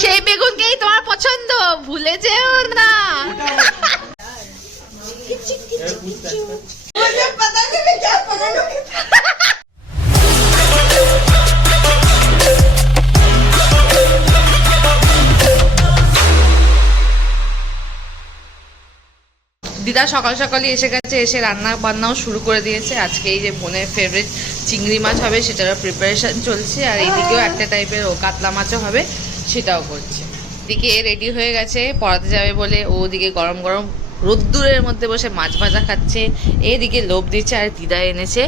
সেই বেগুনকেই তোমার পছন্দ, ভুলে যেও না। দিদা সকাল সকালই এসে গেছে, এসে রান্না বান্নাও শুরু করে দিয়েছে। আজকে এই যে বোনের ফেভারিট চিংড়ি মাছ হবে, সেটারও প্রিপারেশন চলছে। আর এইদিকেও একটা টাইপের কাতলা মাছও হবে, সেটাও করছে। এদিকে রেডি হয়ে গেছে পড়াতে যাবে বলে, ওদিকে গরম গরম রোদ্দুরের মধ্যে বসে মাছ ভাজা খাচ্ছে, এদিকে লোভ দিচ্ছে। আর দিদা এনেছে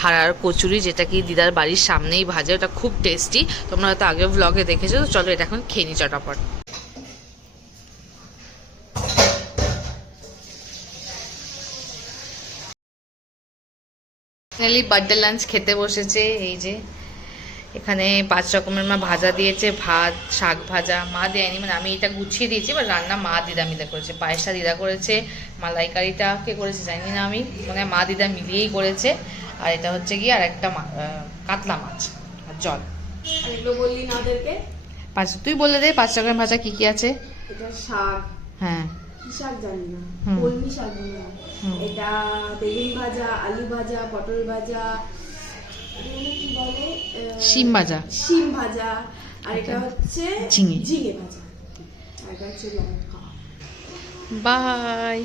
হাড়ার কচুরি, যেটা কি দিদার বাড়ির সামনেই ভাজে, ওটা খুব টেস্টি। তোমরা হয়তো আগের ব্লগে দেখেছো। তো চলো এটা এখন খেয়ে নি চটাপট। ফাইনালি বার্থডে লাঞ্চ খেতে বসেছে। এই যে এখানে 5 রকমের মা ভাজা দিয়েছে, ভাত, শাক ভাজা। মা দেয়নি, মানে আমি এটা গুছিয়ে দিয়েছি, বা রান্না মা দিদা মিলে করেছে। পায়েসটা দিদা করেছে, মালাইকারিটা কে করেছে জানি না আমি, মানে মা দিদা মিলিয়েই করেছে। আর এটা হচ্ছে গিয়ে আর একটা কাতলা মাছ আর জল। তুই বলে দে 5 রকমের ভাজা কি কি আছে। এটা শাক, হ্যাঁ শাক জানি না, কলমি শাক জানি না, এটা বেগুন ভাজা, আলু ভাজা, পটল ভাজা, কি বলে শিম ভাজা, শিম ভাজা, আর এটা হচ্ছে ঝিঙে ভাজা, আর এটা হচ্ছে লঙ্কা। Bye.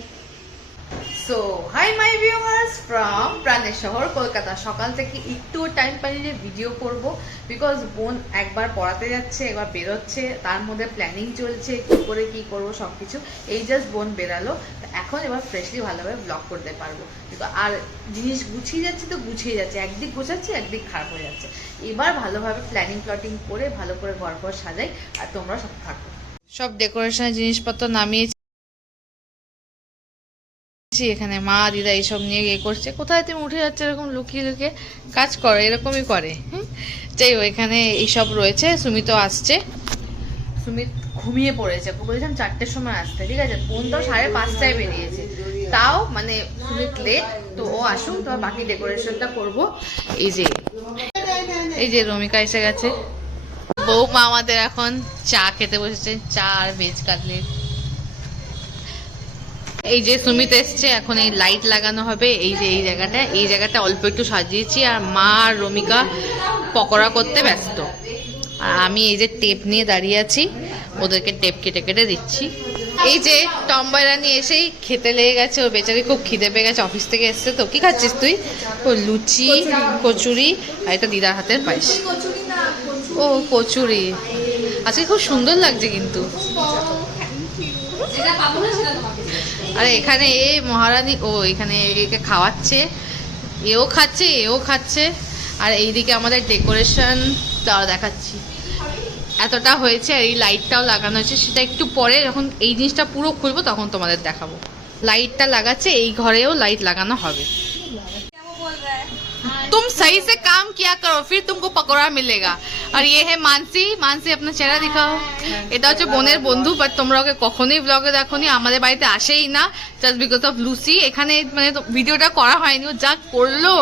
So hi my viewers from প্রাণের শহর কলকাতা। সকাল থেকে একটু টাইম পাইনি যে ভিডিও করব, বিকজ বোন একবার পড়াতে যাচ্ছে, একবার বেরোচ্ছে, তার মধ্যে প্ল্যানিং চলছে কি করে কি করবো সবকিছু। এই জাস্ট বোন বেরালো, এখন এবার ফ্রেশলি ভালোভাবে ব্লগ করতে পারবো। আর জিনিস গুছিয়ে যাচ্ছে তো গুছিয়ে যাচ্ছে, একদিক গোছাচ্ছে একদিক খারাপ হয়ে যাচ্ছে। এবার ভালোভাবে প্ল্যানিং প্লটিং করে ভালো করে ঘর সাজাই, আর তোমরা সব থাকো। সব ডেকোরেশনের জিনিসপত্র নামিয়েছি এখানে। মা দিদা এইসব নিয়ে ইয়ে করছে। কোথায় তুমি উঠে যাচ্ছে এরকম লুকিয়ে লুকিয়ে? কাজ করে, এরকমই করে। যাই হোক, এখানে এইসব রয়েছে। সুমিতও আসছে, সুমিত ঘুমিয়ে পড়েছে, বলেছিলাম 4টের সময় আসতে, ঠিক আছে। ফোন তো 5:30টায় বেরিয়েছে, তাও মানে সুমিত লেট। তো ও আসুক, তো বাকি ডেকোরেশনটা করবো। এই যে রমিকা এসে গেছে। বৌমা আমাদের এখন চা খেতে বসেছে, চা আর ভেজ কাটলেট। এই যে সুমিত এসছে, এখন এই লাইট লাগানো হবে। এই যে এই জায়গাটা অল্প একটু সাজিয়েছি। আর মা আর রমিকা পকোড়া করতে ব্যস্ত, আর আমি এই যে টেপ নিয়ে দাঁড়িয়ে আছি, ওদেরকে টেপ কেটে কেটে দিচ্ছি। এই যে টম্বাই রানী এসেই খেতে লেগে গেছে, ও বেচারি খুব খিদে পেয়ে গেছে, অফিস থেকে এসছে। তো কি খাচ্ছিস তুই? ও লুচি, কচুরি, আর এটা দিদার হাতের পায়েস। ও কচুরি, আজকে খুব সুন্দর লাগছে কিন্তু। আরে এখানে এ মহারানী, ও এখানে একে খাওয়াচ্ছে, এও খাচ্ছে এও খাচ্ছে। আর এইদিকে আমাদের ডেকোরেশন তাও দেখাচ্ছি, এতটা হয়েছে। আর এই লাইটটাও লাগানো হয়েছে, সেটা একটু পরে যখন এই জিনিসটা পুরো খুলবো তখন তোমাদের দেখাবো। লাইটটা লাগাচ্ছে, এই ঘরেও লাইট লাগানো হবে। तुम सही से काम किया करो, फिर तुमको पकौड़ा मिलेगा। और ये है मानसी। मानसी अपना चेहरा दिखाओ। এটা হচ্ছে বোনের বন্ধু, বাট তোমরা ওকে কখনোই ব্লগে দেখোনি, আমাদের বাড়িতে আসেই না, জাস্ট বিকজ অফ লুসি। এখানে মানে ভিডিওটা করা হয়নি, ও যা করলো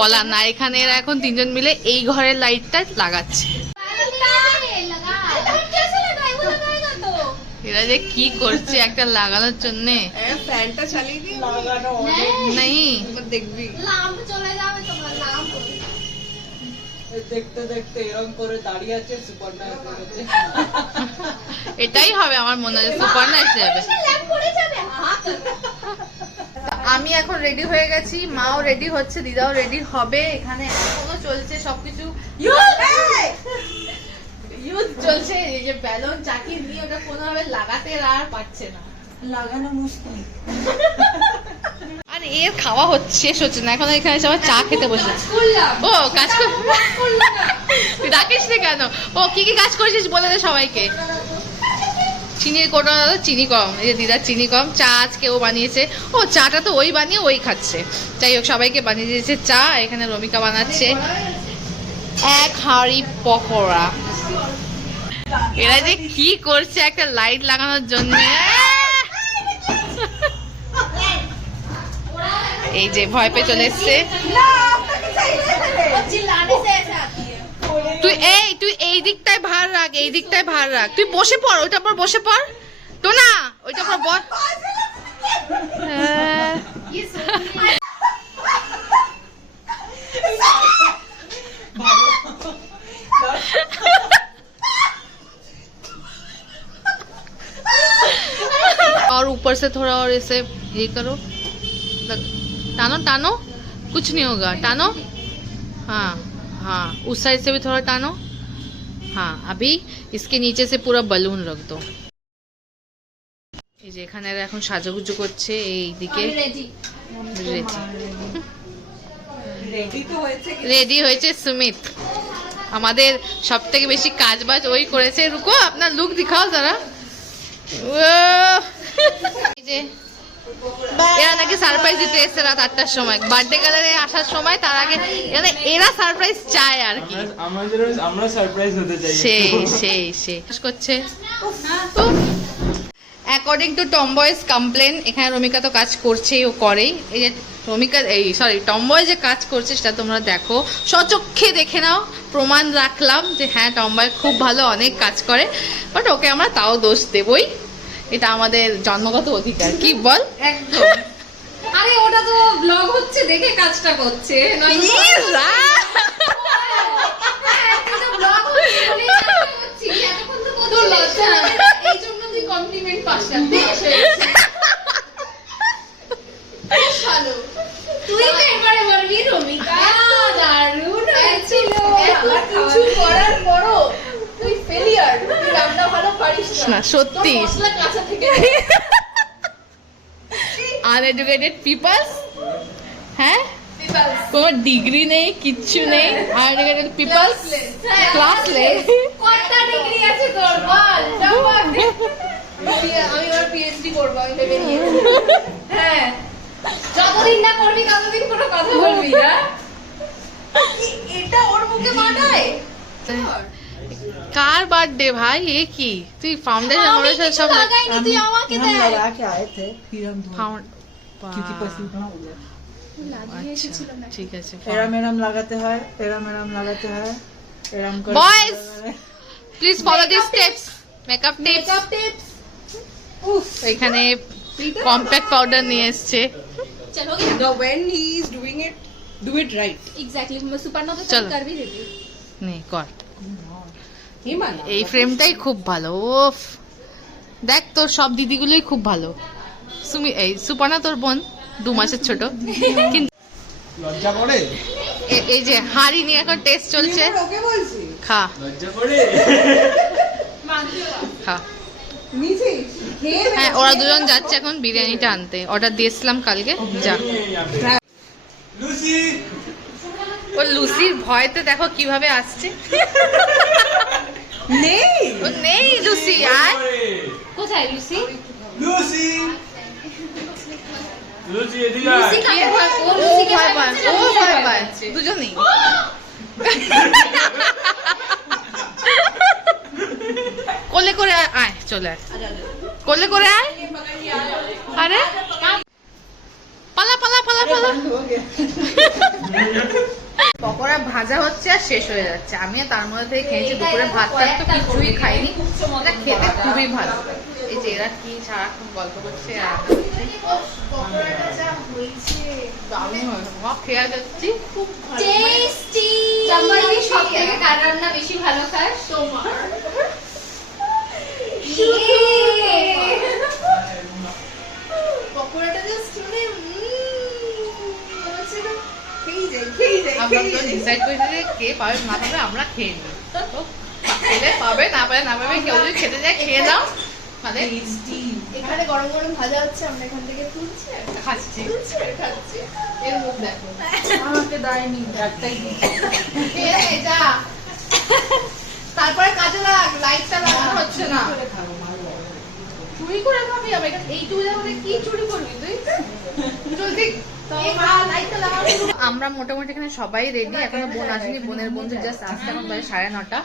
বলার না। এখানে এরা এখন 3জন মিলে এই ঘরের লাইটটা লাগাচ্ছে। এরা যে কি করছে একটা লাগানোর জন্য। ফ্যানটা চালিয়ে দিই, নেই দেখবি দেখতে দেখতে এরকম করে দাঁড়িয়ে আছে। সুপর্ণা করেছে, এটাই হবে আমার মনে হয়, সুপর্ণা এসে যাবে। আমি এখন রেডি হয়ে গেছি, মাও রেডি হচ্ছে, দিদাও রেডি হবে। এখানে এখনো চলছে সবকিছু, ইউজ চলছে। এই যে ব্যালন চাকি নিয়ে ওটা কোনোভাবে লাগাতে আর পারছে না, লাগানো মুশকিল। আর এর খাওয়া হচ্ছে, শেষ হচ্ছে না। এখন এখানে সবাই চা খেতে বসে। ও কাজ তুই ডাকিস না কেন? ও কি কি কাজ করেছিস বলে দে সবাইকে। চিনির কোটা, চিনি কম। এই যে দিদার চিনি কম। চা আজকে ও বানিয়েছে। ও চাটা তো ওই বানিয়ে ওই খাচ্ছে। যাই হোক, সবাইকে বানিয়ে দিয়েছে চা। এখানে রমিকা বানাচ্ছে 1 হাঁড়ি পকোড়া। এরা যে কি করছে একটা লাইট লাগানোর জন্য। এই যে ভয় পেয়ে চলে এসছে। তুই এই দিকটায় ভার রাখ, এই দিকটায় ভার রাখ। তুই বসে পড়, ওইটার পর বসে পড়। তো না ওইটার পর বল। और ऊपर से थोड़ा और ऐसे ये करो, टानो टानो, कुछ नहीं होगा, टानो। हाँ हाँ, उस साइड से भी थोड़ा टानो। हाँ, अभी इसके नीचे से पूरा बलून रख दो। এই যে এখানে এখন সাজুগুজু করছে এইদিকে। রেডি হয়েছে সুমিত, আমাদের সব থেকে বেশি কাজ বাজ ওই করেছে। রুকো, আপনার লুক দিখাও যারা। এই যে এরা নাকি সারপ্রাইজ দিতে এসছে রাত 8টার সময়, বার্থডে গার্লে আসার সময়। তার আগে এরা সারপ্রাইজ চায় আর কি, আমরা সারপ্রাইজ হতে চাই। সেই করছে। অ্যাকর্ডিং টু টমবয়েজ কমপ্লেন, এখানে রমিকা তো কাজ করছেই, ও করেই। এই যে রমিকা টমবয় যে কাজ করছে সেটা তোমরা দেখো, স্বচক্ষে দেখে নাও। প্রমাণ রাখলাম যে হ্যাঁ, টমবয় খুব ভালো, অনেক কাজ করে। বাট ওকে আমরা তাও দোষ দেবই, এটা আমাদের জন্মগত অধিকার। কি বল? একদম। আরে ওটা তো ব্লগ হচ্ছে দেখে কাজটা করছে, কমপ্লিমেন্ট পাস তুই তো এবারে বলবি রমিকা দারুণ হয়েছিল, কিছু করার পরও তুই ফেলিয়ার, তুই রান্না ভালো পারিস না, সত্যি। মশলা কাঁচা থেকে আনএডুকেটেড পিপলস, হ্যাঁ, কোনো ডিগ্রি নেই, কিচ্ছু নেই। Uneducated peoples classless. কয়টা ডিগ্রি আছে তোর বল? আমি ওর পিএইচডি করব, আমি ভেবে নিয়েছি। হ্যাঁ, যতদিন না করবি ততদিন কোনো কথা বলবি না। এটা ওর মুখে মানায়? কার বার্থডে ভাই? এ কি তুই ফাউন্ডেশন ফাউন্ডেশন সব লাগাইনি, তুই আমাকে দে। लगा के आए थे फिर हम ফাউন্ড क्योंकि पसीना हो गया। ঠিক আছে। एरम एरम लगाते हैं, एरम एरम लगाते हैं, एरम कर Boys! Please follow this steps. Makeup tips, makeup tips. এখানে কম্প্যাক্ট পাউডার নিয়ে এসেছে। চলো গিয়ে Now when he is doing it, do it right. Exactly সুপারনো তো চলো। कर भी देती। নে কর। He mana. এই ফ্রেমটাই খুব ভালো। ওফ, দেখ তোর সব দিদিগুলোই খুব ভালো। এই সুপর্ণা তোর বোন, 2 মাসের ছোট। কিন্তু লজ্জা করে? এই যে হাড়ি নিয়ে এখন টেস্ট চলছে। ওকে বলছি। খা লজ্জা করে? খা। নিচে খেয়ে নে। হ্যাঁ, ওরা দুজন যাচ্ছে এখন বিরিয়ানিটা আনতে। অর্ডার দিয়েছিলাম কালকে। যা। লুসি, ও লুসির ভয়তে দেখো কিভাবে আসছে। নেই। ও নেই লুসি, আর কোথায় লুসি? লুসি, লুসি এদিকে আয়। লুসি কাকে ভয়? ও ও লুসিকে ভয় ভয় পায়, পাচ্ছে, ও লুসি ভয় ভয় পায়, পাচ্ছে। দুজনেই। কোলে করে আয়, চলে আয়, কোলে করে আয়। আরে পালা পালা পালা পালা। পকোড়া ভাজা হচ্ছে আর শেষ হয়ে যাচ্ছে। আমিও তার মধ্যে থেকে খেয়েছি। দুপুরে ভাত টাত তো কিছুই খাইনি। এটা খেতে খুবই ভালো। এই যে এরা কি সারাক্ষণ গল্প করছে আর দারুণ হয়েছে। মা খেয়ে যাচ্ছি, খুব ভালো। টেস্টি। জামাই সবথেকে কার রান্না বেশি ভালো খাস? তোমার। পকোড়াটা জাস্ট মানে খেয়ে যাই। আমরা তো ডিসাইড করেছি যে কে পাবে না পাবে আমরা খেয়ে নিই। তো খেলে পাবে, না পাবে না পাবে, কেউ যদি খেতে যায় খেয়ে দাও। মানে এখানে গরম গরম ভাজা হচ্ছে, আমরা এখান থেকে তুলছি আর খাচ্ছি। খাচ্ছি। এর মুখ দেখো। আমাকে দেয়নি, একটাই খেয়ে নে, যা। তারপরে কাজে লাগ, লাইটটা লাগানো হচ্ছে না। চুরি করে খাবি? আমি এইটুকু জায়গাতে কি চুরি করবি তুই? জলদি আমরা মোটামুটি এখানে সবাই রেডি। এখনো বোন আসেনি, বোনের বন্ধু জাস্ট আসছে, এখন প্রায় 9:30।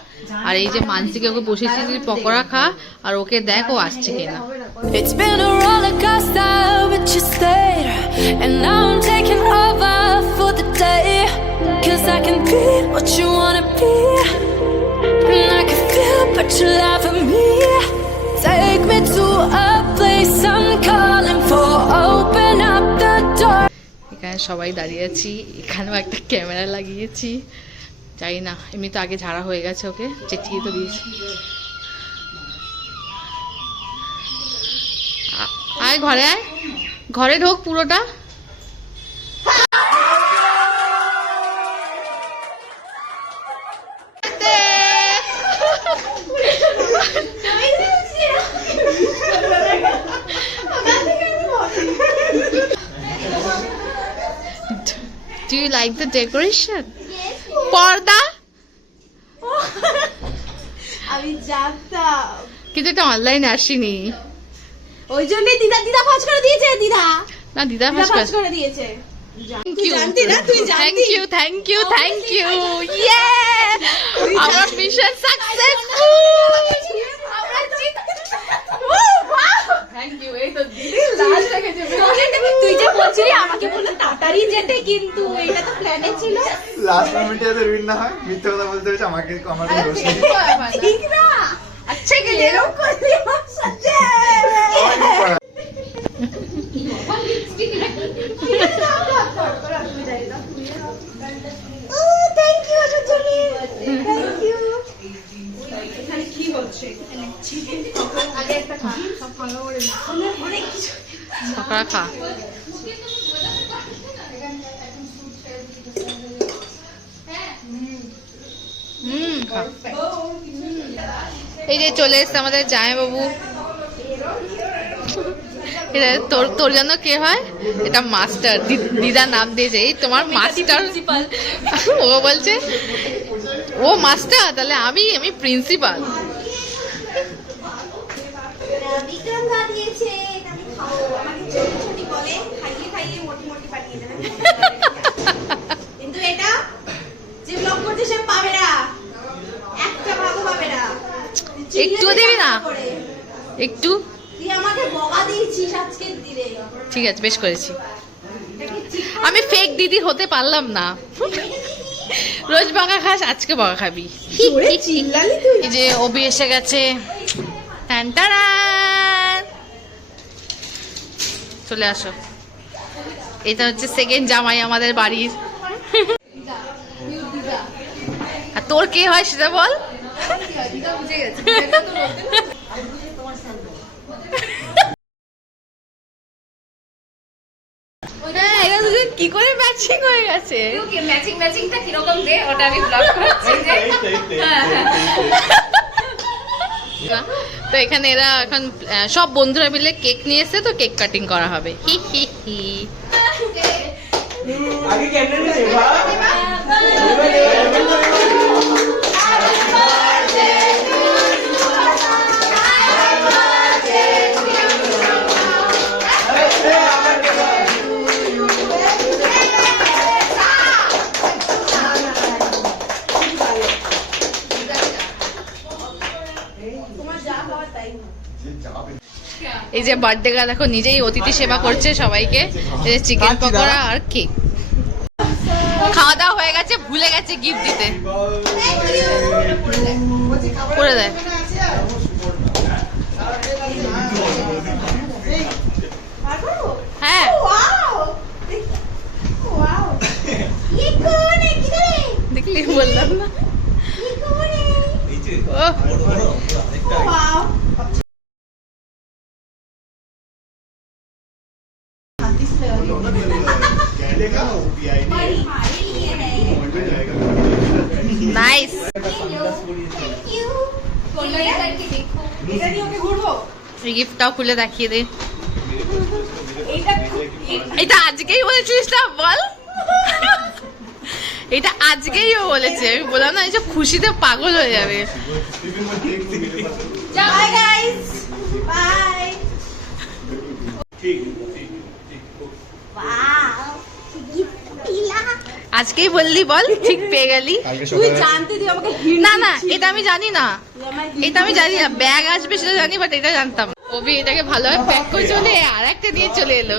আর এই যে মানসিকে ওকে বসেছি তুই পকোড়া খা, আর ওকে দেখ ও আসছে কিনা। It's been a roller coaster, but you stayed. And now I'm taking over for the day. 'Cause I can be what you wanna be. And I can feel but you laugh at me. Take me to a place I'm calling for. Open up the door. এখানে সবাই দাঁড়িয়ে আছি, এখানেও একটা camera লাগিয়েছি। জানি না, এমনি তো আগে ঝাড়া হয়ে গেছে, ওকে চেঁচিয়ে তো দিয়েছি। আয় ঘরে, আয় ঘরে ঢোক পুরোটা। Do you like the decoration? পর্দা আমি জানতাম, কিন্তু এটা অনলাইনে আসেনি। ওই জন্যই দিদা ভাঁজ করে দিয়েছে। দিদা না, দিদা ভাঁজ করে দিয়েছে। তুই জানতি না, তুই থ্যাংক জানতি। You, thank you, thank you. ইয়ে, আমার মিশন সাকসেসফুল। আমরা থ্যাংক ইউ। এই তো দিদি লাস্ট থেকে তুই যে বলছিলি আমাকে বললো তাড়াতাড়ি যেতে, কিন্তু এটা তো প্ল্যানে ছিল। লাস্ট মোমেন্টে যাতে উইন না হয়, মিথ্যে কথা বলতে হয়েছে আমাকে, আমার কোনো দোষ নেই। ঠিক না? আচ্ছা কি এরকম করলি আমার সাথে? Thank you Sujani, thank you. এখানে কি হচ্ছে? আগে একটা খা, সব ভালো করে অনেক কিছু। সকালে খা। খা। এই যে চলে এসছে আমাদের জামাইবাবু। এটা তোর জন্য কে হয়? এটা মাস্টার, দিদা নাম দিয়েছে। এই তোমার মাস্টার। ও বলছে ও মাস্টার, তাহলে আমি প্রিন্সিপাল। বিক্রম দা দিয়েছে, এটা আমি খাবো। আমাকে ছোটি ছোটি বলে, খাইয়ে খাইয়ে মোটি মোটি পাঠিয়ে দেবে। কিন্তু এটা যে ব্লগ করছে সে পাবে না, একটা ভাগও পাবে না। একটু দিবি না? একটু তুই আমাকে বকা দিয়েছিস আজকের দিনে। ঠিক আছে, বেশ করেছি। আমি ফেক দিদি হতে পারলাম না। রোজ বকা খাস, আজকে বকা খাবি। চিল্লালি তুই। এই যে অভি এসে গেছে। টানটারান। চলে আসো। এটা হচ্ছে সেকেন্ড জামাই আমাদের বাড়ির। আর তোর কে হয় সেটা বল। হ্যাঁ, এরা দুজন কি করে ম্যাচিং হয়ে গেছে। ম্যাচিংটা কিরকম দে, ওটা আমি ব্লগ করছি যে। তো এখানে এরা এখন সব বন্ধুরা মিলে কেক নিয়ে এসে, তো কেক কাটিং করা হবে। হি হি হি। আগে ক্যান্ডেল দে এই যে বার্থডে গা দেখো, নিজেই অতিথি সেবা করছে সবাইকে। এই যে চিকেন পকোড়া আর কেক। খাওয়া দাওয়া হয়ে গেছে, ভুলে গেছে গিফট দিতে। করে দেয়। হ্যাঁ, দেখলি বললাম না। ও নাইস। এই গিফটটাও খুলে দেখিয়ে দে। এটা আজকেই বলেছিস না বল। এটা আজকেই ও বলেছে, আমি বললাম না, এই যে খুশিতে পাগল হয়ে যাবে। Bye guys, bye. আজকেই বললি বল, ঠিক পেয়ে গেলি। তুই জানতে তুই আমাকে না না, এটা আমি জানি না, এটা আমি জানি না। ব্যাগ আসবে সেটা জানি, বাট এটা জানতাম। অভি এটাকে ভালোভাবে প্যাক করে চলে আর একটা দিয়ে চলে এলো।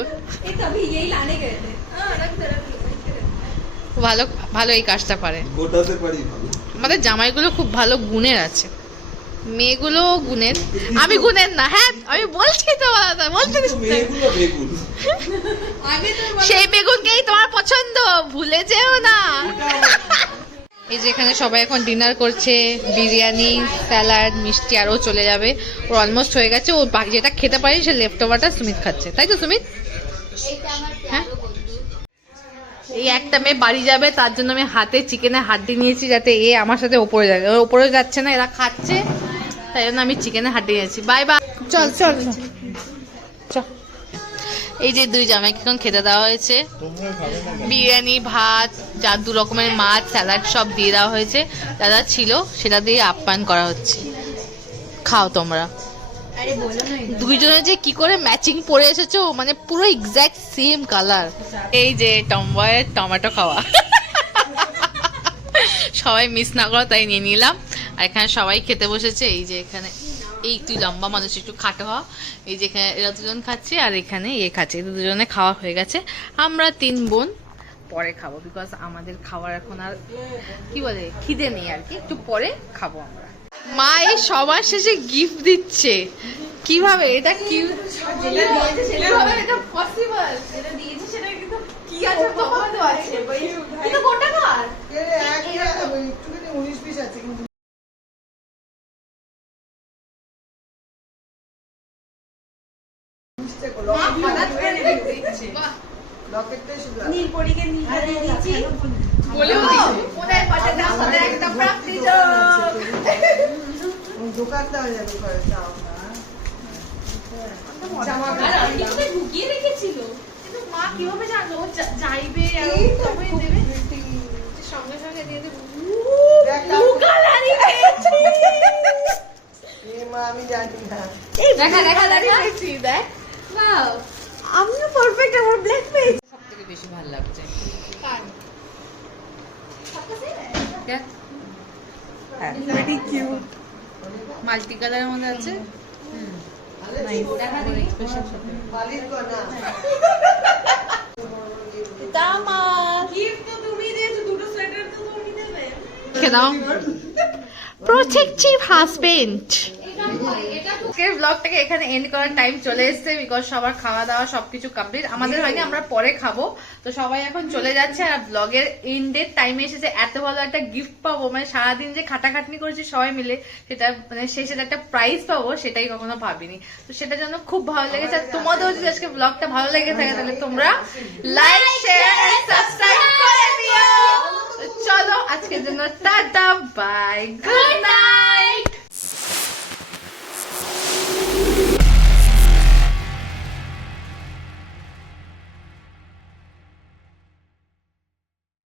ভালো ভালো এই কাজটা পারে। আমাদের জামাইগুলো খুব ভালো গুণের আছে, মেয়েগুলো গুণের, আমি গুণের না। হ্যাঁ আমি বলছি তো, বলছি সেই বেগুনকেই তোমার পছন্দ, ভুলে যেও না। এই যে এখানে সবাই এখন ডিনার করছে, বিরিয়ানি, স্যালাড, মিষ্টি আরও চলে যাবে। ওর অলমোস্ট হয়ে গেছে, ও যেটা খেতে পারি সে লেফট ওভারটা সুমিত খাচ্ছে, তাই তো সুমিত? হ্যাঁ, এই একটা মেয়ে বাড়ি যাবে, তার জন্য আমি হাতে চিকেনের হাড্ডি নিয়েছি, যাতে এ আমার সাথে ওপরে যাবে। ওপরে যাচ্ছে না, এরা খাচ্ছে, তাই জন্য আমি চিকেনের হাড্ডি নিয়েছি। বাই বাই, চল চল চল। এই যে দুই জামাইকে এখন খেতে দেওয়া হয়েছে, বিরিয়ানি, ভাত, যা 2 রকমের মাছ, স্যালাড সব দিয়ে দেওয়া হয়েছে। দাদা ছিল সেটা দিয়ে আপ্যায়ন করা হচ্ছে। খাও তোমরা। দুইজনে যে কি করে ম্যাচিং পরে এসেছো, মানে পুরো এক্স্যাক্ট সেম কালার। এই যে টমবয়ের টমেটো খাওয়া, সবাই মিস না করো তাই নিয়ে নিলাম। আর এখানে সবাই খেতে বসেছে। এই যে এখানে এই তুই লম্বা মানুষ, একটু খাটো হওয়া। এই যে এখানে এরা দুজন খাচ্ছে, আর এখানে এ খাচ্ছে। দুজনে খাওয়া হয়ে গেছে, আমরা 3 বোন পরে খাবো, বিকজ আমাদের খাওয়ার এখন আর কি বলে খিদে নেই আর কি, একটু পরে খাবো আমরা। মা এই সবার শেষে গিফট দিচ্ছে, কিভাবে এটা কি কিভাবে এটা পসিবল? যেটা দিয়েছে সেটা কিন্তু কি আছে বাবা তো আছে কিন্তু কোটা কার একটুখানি 19 পিস আছে কিন্তু লকেটটাই শুধু নীল পরীকে নীলটা দিয়ে দিয়েছি বলেও দিচ্ছে ওদের পাশে দাও, ওদের একটা প্রাপ্তি যোগ। দোকানটা হয়ে যাবে করে চাও না ঢুকিয়ে রেখেছিল কিন্তু মা কিভাবে জানলো ও যাইবে আর তবে দেবে, সঙ্গে সঙ্গে দিয়ে দেবে। আমি জানি না দেখা দেখা দেখা দেখ ওয়াও আমি না পারফেক্ট, আমার ব্ল্যাক পেজ সবথেকে বেশি ভালো লাগছে ভেরি কিউট মাল্টি কালারের মধ্যে আছে। মালিক না দামা গিফট তো তুমি দিয়েছো, দুটো সোয়েটার তো তুমি দেবে। খেয়ে দাও। Protective husband. আজকের ব্লগটাকে এখানে এন্ড করার টাইম চলে এসেছে, বিকজ সবার খাওয়া দাওয়া সবকিছু কমপ্লিট, আমাদের হয়নি, আমরা পরে খাবো। তো সবাই এখন চলে যাচ্ছে, আর ব্লগের এন্ডের টাইমে এসেছে। এত ভালো একটা গিফট পাবো, মানে সারাদিন যে খাটাখাটনি করেছি সবাই মিলে, সেটা মানে শেষে একটা প্রাইজ পাবো, সেটাই কখনো ভাবিনি। তো সেটার জন্য খুব ভালো লেগেছে। আর তোমাদেরও যদি আজকে ব্লগটা ভালো লেগে থাকে, তাহলে তোমরা লাইক, শেয়ার, সাবস্ক্রাইব করে দিও। চলো আজকের জন্য টাটা, বাই, গুড নাইট।